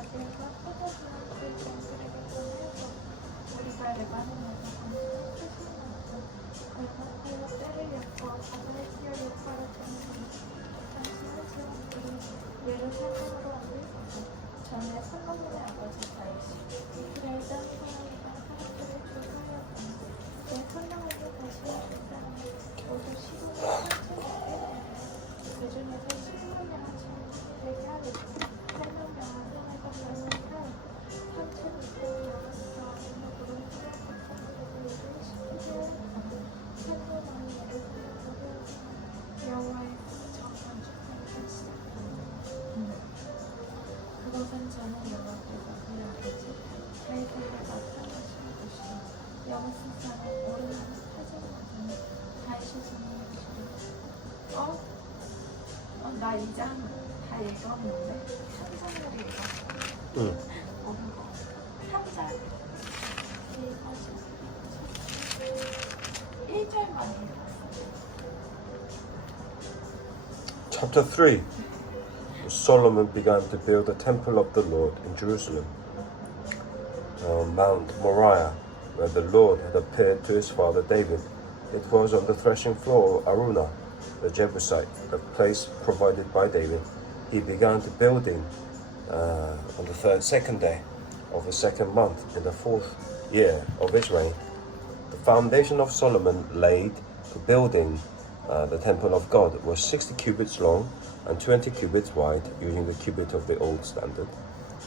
아비가 포도주나 그 정글에게 전해서 우리가 레바논에서 당신을 추신하고 얼마하여 때를 엮어 바다에 띄어 역할을 때문에 당신의 제왕들이 예루살렘으로 옮기고 전에 솔로몬의 아버지 다윗이 이스라엘 땅 사람이가 사람들을 조사하였더니 내 선명하게 다시 하신 사람은 모두 시론의 천천히 그 중에서 10만 양아치는 되게 하리고 8명 양아치에서 결혼한 삼촌 이스라엘 양아치가 어린이로 그런 사람 백성들을 시키게 하였고 산도만이 예루살렘으로 여호와의 정한 축사를 그것은 저는 여호와께서 그의 아버지 다윗에게 나타나신 것이요 여호와의 사람 오르나는 타전하더니 다윗이 전하시니 나 2장 다 읽었는데 3장을 읽었어. 3장 읽었어. 1절만 읽었어. Chapter 3. Solomon began to build the temple of the Lord in Jerusalem, on Mount Moriah, where the Lord had appeared to his father David. It was on the threshing floor of Araunah, the Jebusite, a place provided by David. He began to building on the second day of the second month in the 4th year of his reign. The foundation of Solomon laid for building the temple of God was 60 cubits long and 20 cubits wide, using the cubit of the old standard.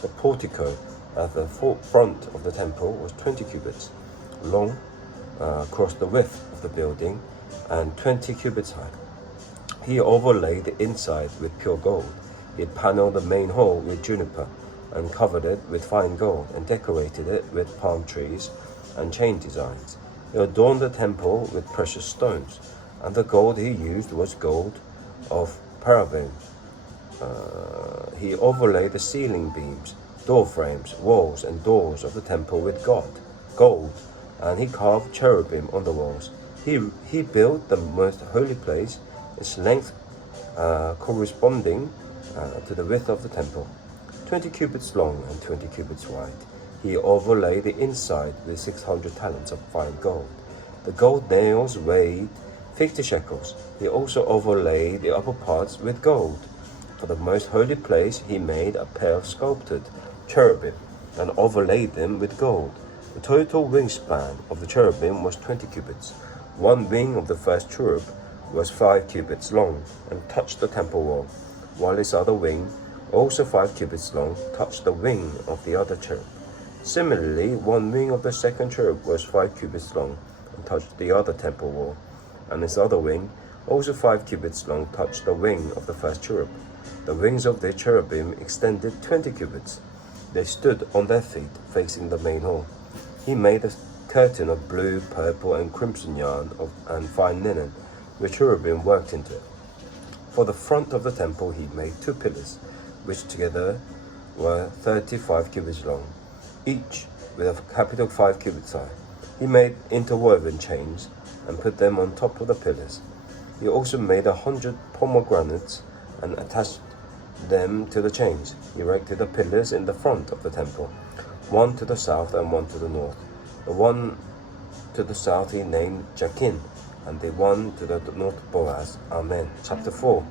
The portico at the front of the temple was 20 cubits long, across the width of the building, and 20 cubits high. He overlaid the inside with pure gold. He paneled the main hall with juniper, and covered it with fine gold, and decorated it with palm trees and chain designs. He adorned the temple with precious stones, and the gold he used was gold of Parabim. He overlaid the ceiling beams, door frames, walls, and doors of the temple with gold, and he carved cherubim on the walls. He built the most holy place, its length corresponding to the width of the temple, 20 cubits long and 20 cubits wide. He overlaid the inside with 600 talents of fine gold. The gold nails weighed 50 shekels. He also overlaid the upper parts with gold. For the most holy place he made a pair of sculptured cherubim and overlaid them with gold. The total wingspan of the cherubim was 20 cubits. One wing of the first cherub was 5 cubits long and touched the temple wall, while its other wing, also 5 cubits long, touched the wing of the other cherub. Similarly, one wing of the second cherub was 5 cubits long and touched the other temple wall, and its other wing, also 5 cubits long, touched the wing of the first cherub. The wings of the cherubim extended 20 cubits. They stood on their feet, facing the main hall. He made a curtain of blue, purple, and crimson yarn and fine linen, with cherubim worked into it. For the front of the temple he made 2 pillars, which together were 35 cubits long, each with a capital 5 cubits high. He made interwoven chains and put them on top of the pillars. He also made 100 pomegranates and attached them to the chains. He erected the pillars in the front of the temple, one to the south and one to the north. The one to the south he named Jachin, and the one to the north Boaz. Amen. Chapter 4.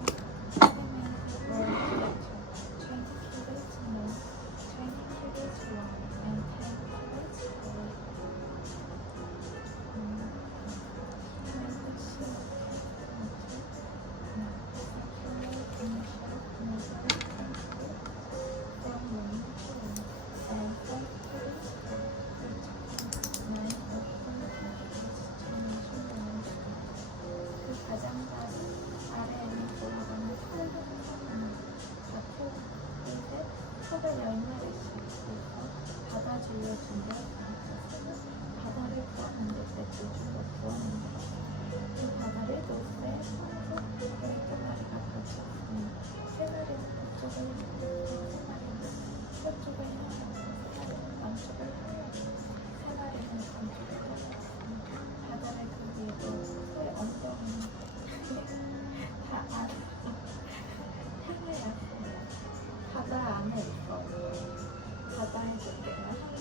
바다 안에 있어.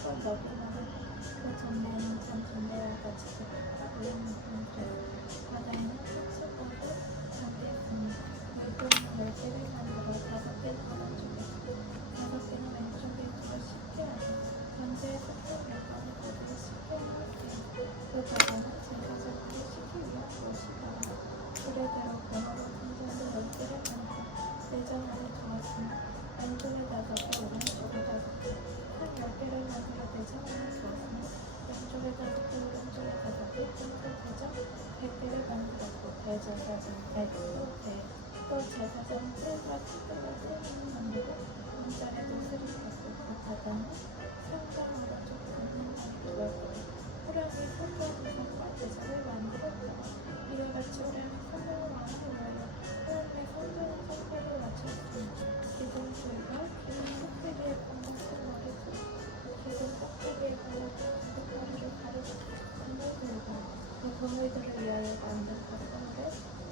한번 너비나는 그 전대는 참 전대와 같이 우리는 그래 바다에는 principle도 담겨있으니 물고기 10개를 만들어 5개는 오른쪽에 5개는 왼쪽에 두어 쉽게 하고 현재의 속도 몇번을 거기에 쉽게 할게요. 그 바다는 제가 잡기 쉽기 위한 무엇이더라. 그래대로 번호로 fun자를 10개를 만들어 내전하를 두었으니 왼쪽에 5개 오른쪽에 5개 한 10개를 만들어 내전하를 두었으니 왼쪽에 5개 오른쪽에 5개 그리고 대전 100개를 만들었고 대제사장 100또 또 제사장은 쇠와 티끌과 쇠문을 만들고 문자에 못을 입혔고 그 바다는 성당 오른쪽 걷는 날을 두었고 호랑이 손과 두성과 대자를 만들었더라. 이와 같이 호랑이 성령을 왕해하여 하나님의 성전의 성과를 마쳤으니 기둥 줄과 기둥 꼭대기에 건너서 머리도 기둥 꼭대기에 걸려진 금덩어리를 가르고 그물들과 그 그물들을 위하여 만든 겉건물에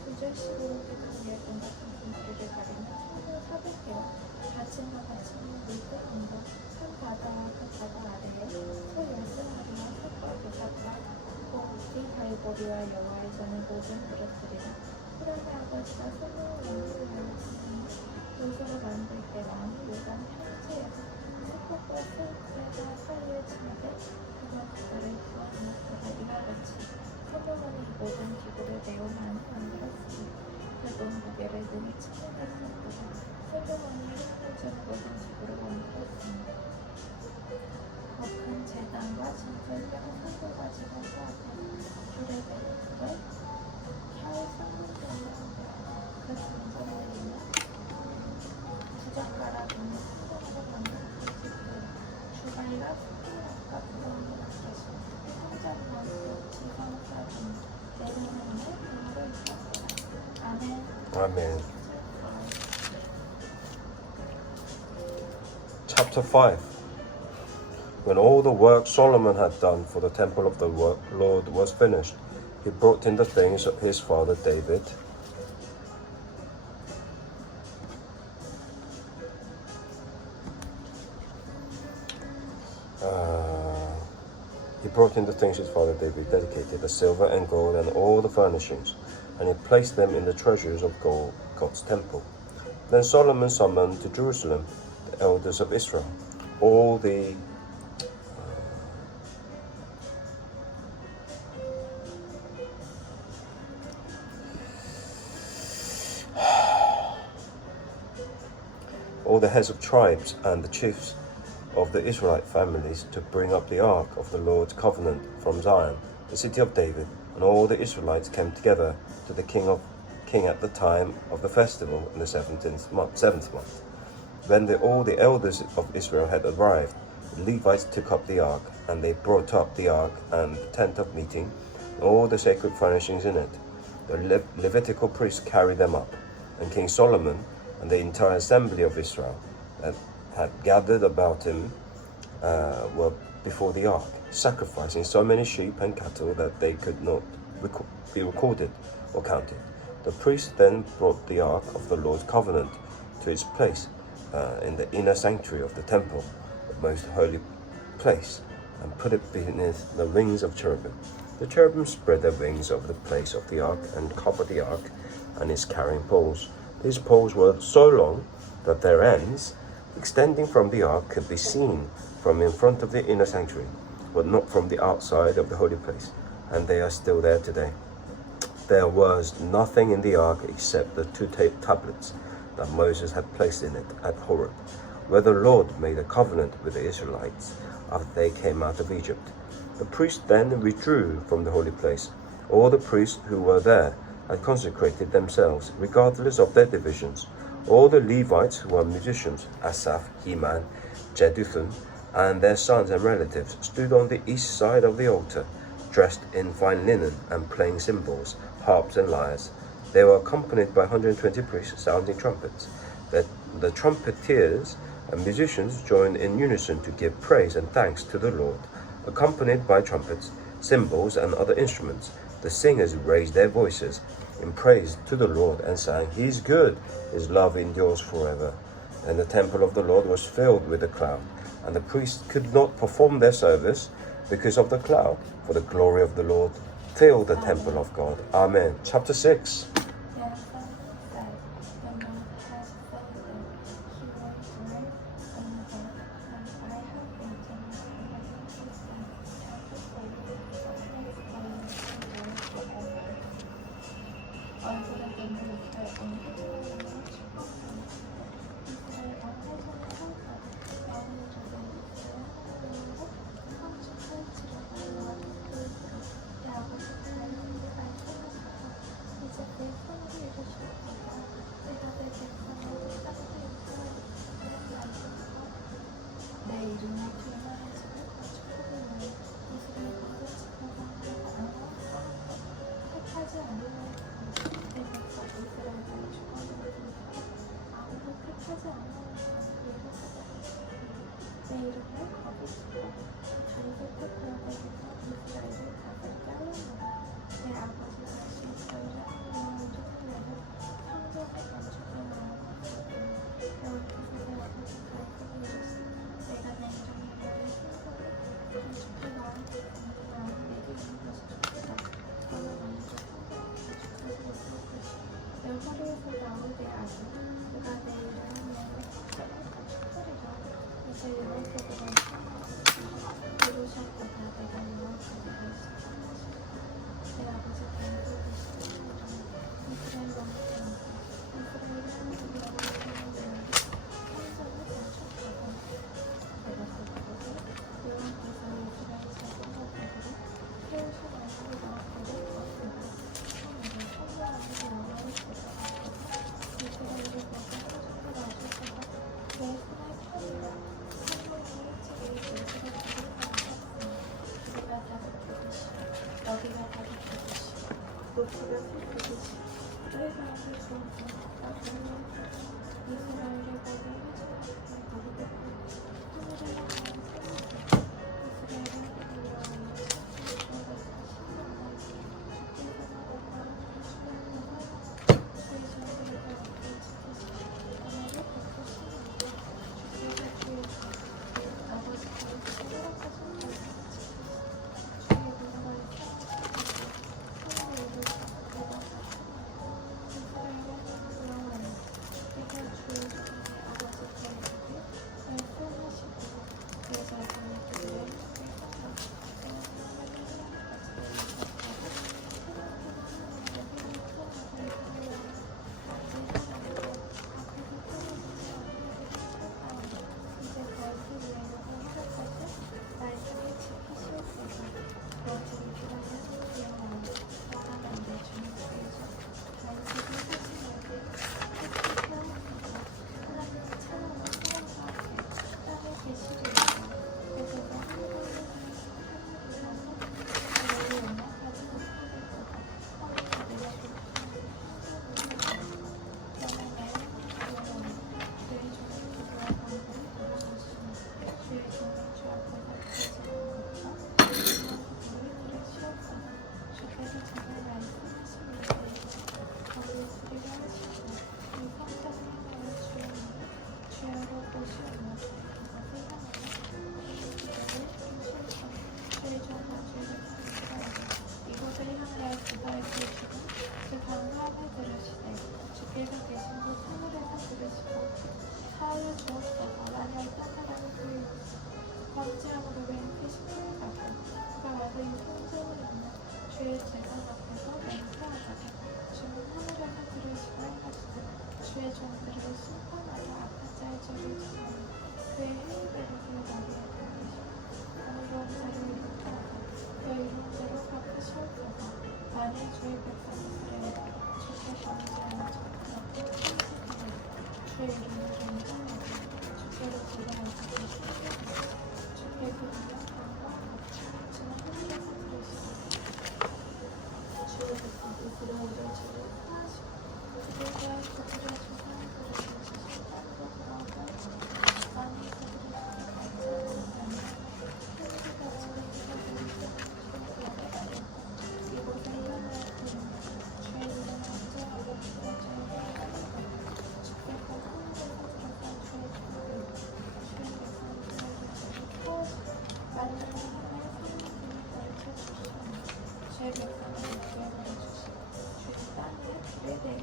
두 줄씩으로 기둥 위에 건너서 그물을 가리는 손을 400개와 받침과 받침을 물고 온다. 한 바다와 그 바다 아래에 소 10마리와 삭과 보삭과 이 갈고리와 여호와의 전의 모든 그릇들이라. 호랑이 아버지가 새로운 왕국을 하였으니 요소를 만들 때 왕이 요단 평지에서 삭과과 스레가 사이에 지나되 그가 그들을 구원하였더라. 이와 같이 솔로몬이 이 모든 기구를 매우 많이 만들었으니 그 돈 무게를 능히 측량했었더라. 솔로몬이 하나님 전의 모든 기구를 만들었으니 더 큰 제단과 진설과 산도 가지고 쌓았고 주례대로에 혀의 성문장과 그 진설에 있는 부젓가락 있는 성전으로 만든 음식들 주갈과 스피락과 부엉이 낚시 성전과 지성사진 내려놓는 등으로 있었더라. 아멘. Amen. Chapter 5. When all the work Solomon had done for the temple of the Lord was finished, he brought in the things of his father David. He brought in the things his father David dedicated, the silver and gold and all the furnishings, and he placed them in the treasures of God's temple. Then Solomon summoned to Jerusalem the elders of Israel, all the heads of tribes and the chiefs of the Israelite families to bring up the ark of the Lord's covenant from Zion, the city of David, and all the Israelites came together to the king at the time of the festival in the seventh month. When all the elders of Israel had arrived, the Levites took up the ark, and they brought up the ark and the tent of meeting, and all the sacred furnishings in it. The Levitical priests carried them up, and King Solomon and the entire assembly of Israel that had gathered about him were before the ark, sacrificing so many sheep and cattle that they could not be recorded or counted. The priest then brought the ark of the Lord's covenant to its place in the inner sanctuary of the temple, the most holy place, and put it beneath the wings of cherubim. The cherubim spread their wings over the place of the ark and covered the ark and its carrying poles. These poles were so long that their ends, extending from the ark, could be seen from in front of the inner sanctuary, but not from the outside of the holy place, and they are still there today. There was nothing in the ark except the two tablets that Moses had placed in it at Horeb, where the Lord made a covenant with the Israelites after they came out of Egypt. The priests then withdrew from the holy place. All the priests who were there had consecrated themselves, regardless of their divisions. All the Levites who were musicians, Asaph, Heman, Jeduthun, and their sons and relatives, stood on the east side of the altar, dressed in fine linen and playing cymbals, harps and lyres. They were accompanied by 120 priests sounding trumpets. The trumpeters and musicians joined in unison to give praise and thanks to the Lord. Accompanied by trumpets, cymbals, and other instruments, the singers raised their voices in praise to the Lord and sang, "He is good, his love endures forever." And the temple of the Lord was filled with a cloud, and the priests could not perform their service because of the cloud, for the glory of the Lord filled the temple of God. Amen. Chapter 6.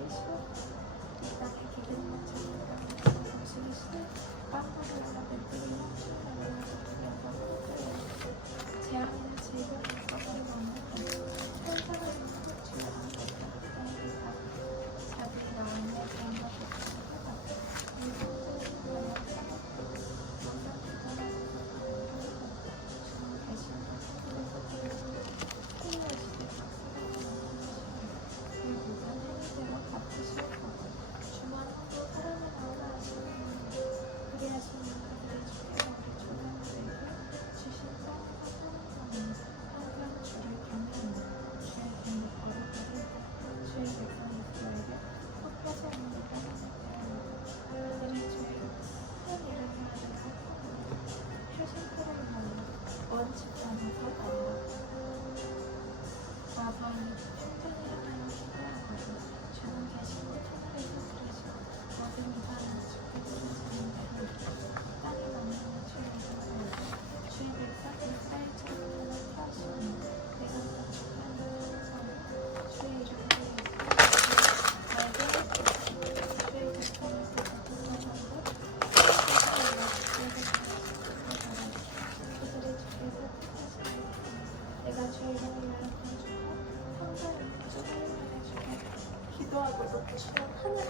쉬워. 이 땅에 기름이 넘치는 땅에서 음식이 쉬워. 빵으로나 맷들이 멈추는 재앙이나 질병이 썩어를 먹는다. 천사가 있는 주여 아무것도 자기 마음에 그런 것 없으시다. 이 성도는 너무 사먹고 항상 부정하고 주는 계신 것을 흘려주시되 그 모든 행위대로 갚으시옵고 주만 혼도 사람의 마음을 아시는 그리하시는 그들의 주께서 우리 조상들에게 주신 땅에서 사는 자는 항상 주를 경외하며 주의 계명을 거룩하게 주의 백성 이스라엘을 헛되지 않는 땅에서 태어나고 그들은 주의 큰 이름을 안에서 표심표를 몰라 먼 집단에서 나와 아버지 충전이라는 기도하거든 주는 계신 곳 하늘에서 그러시고 모든 이방은 주께 드리시는 대로 땅에 만나는 주의 이름을 주의 백성 이스라엘처럼 하나 태우시니 내가 건축한 성을 주의 이름으로 이스라엘에게 주의 백성을 대적하는 것 그들의 주께서 택하시니 내가 주의 이름을 나라주고 항상 주의 이름을 주께 기도하고 높으시는 하늘에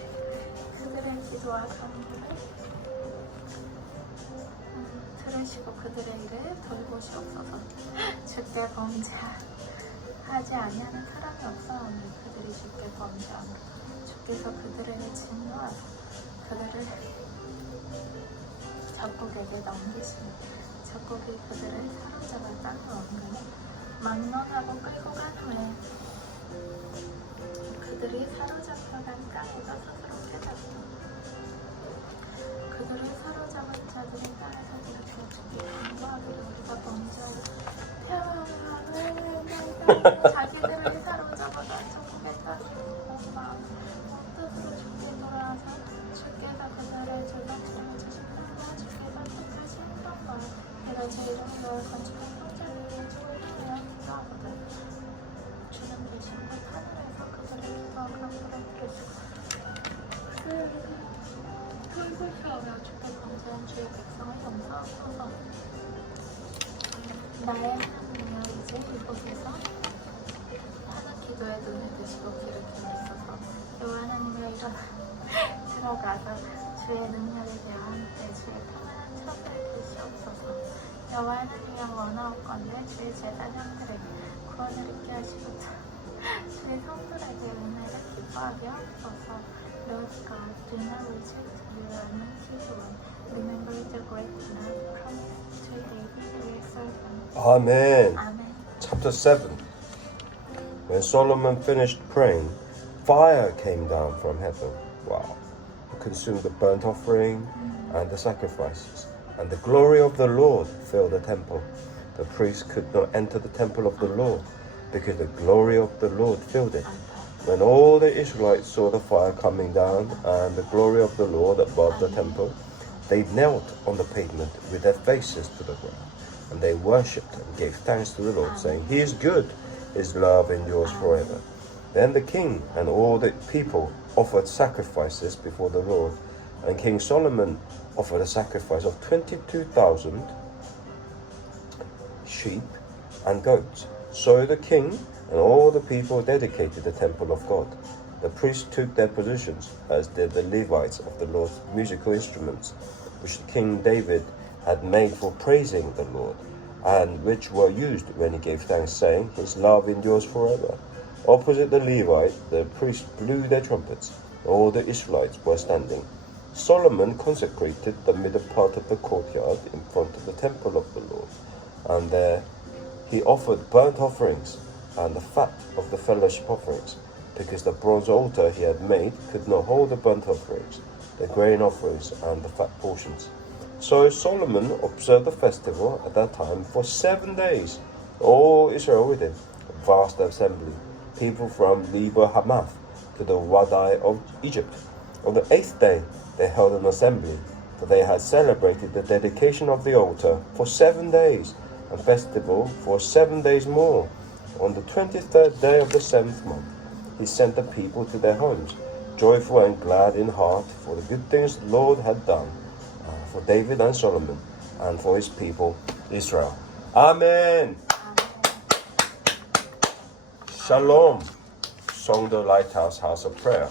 그들의 기도와 간구를 들으시고 그들의 일을 돌보시옵소서. 주께 범죄하지 아니하는 사람이 없사오니 그들이 주께 범죄하며 주께서 그들에게 진노하사 그들을 적국에게 넘기시니 적국이 그들을 사로잡아 땅을 옮기니 막론하고 끌고 간 후에 그들이 사로잡혀간 땅에서 스스로 깨졌다. 그들을 사로잡은 자들은 땅에서 이렇게 주께 간구하기를 우리가 범죄하여 평안을 자기들을 사로잡아간 적국에서 온 마음 온 뜻으로 주께 돌아와서 주께서 그들을 조각지를 주시는가 주께서 뜻하신 것과 내가 제 이름을 너의 건축한 성전을 위해 주를 향하여 기도하거든 주는 계신 곳 하늘에서 그들의 기도와 간구를 들으시고 돌보시오며 주께 범죄한 주의 백성을 용서하소서. 나의 하나님이여 이제 이곳에서 하는 기도에 눈을 드시고 귀를 기울이소서. 여호와 하나님이여 일어나 들어가서 주의 능력에 대하여 함께 주의 평안한 처소를 드시옵소서. 여호와 하나님이여 원하옵건대 주의 제사장들에게 구원을 있게 하시고자 주의 성들에게 은혜를 기뻐하게 하옵소서. Lord God, do not reject your anointed one. Remember the great love promised to David your servant. Amen. Amen. Chapter 7. When Solomon finished praying, fire came down from heaven. Wow. It consumed the burnt offering and the sacrifices. And the glory of the Lord filled the temple. The priests could not enter the temple of the Lord because the glory of the Lord filled it. When all the Israelites saw the fire coming down and the glory of the Lord above the temple, they knelt on the pavement with their faces to the ground. And they worshipped and gave thanks to the Lord, saying, He is good, His love endures forever. Then the king and all the people offered sacrifices before the Lord. And King Solomon offered a sacrifice of 22,000 sheep and goats. So the king and all the people dedicated the temple of God. The priests took their positions, as did the Levites of the Lord's musical instruments, which King David had made for praising the Lord, and which were used when he gave thanks, saying, His love endures forever. Opposite the Levite, the priests blew their trumpets. All the Israelites were standing. Solomon consecrated the middle part of the courtyard in front of the temple of the Lord, and there he offered burnt offerings and the fat of the fellowship offerings, because the bronze altar he had made could not hold the burnt offerings, the grain offerings, and the fat portions. So Solomon observed the festival at that time for 7 days. All Israel with him, a vast assembly, people from Lebo Hamath to the Wadi of Egypt. On the 8th day they held an assembly, for they had celebrated the dedication of the altar for 7 days, and festival for 7 days more. On the 23rd day of the 7th month, he sent the people to their homes, joyful and glad in heart for the good things the Lord had done for David and Solomon and for his people Israel. Amen. Shalom. Songdo Lighthouse House of Prayer.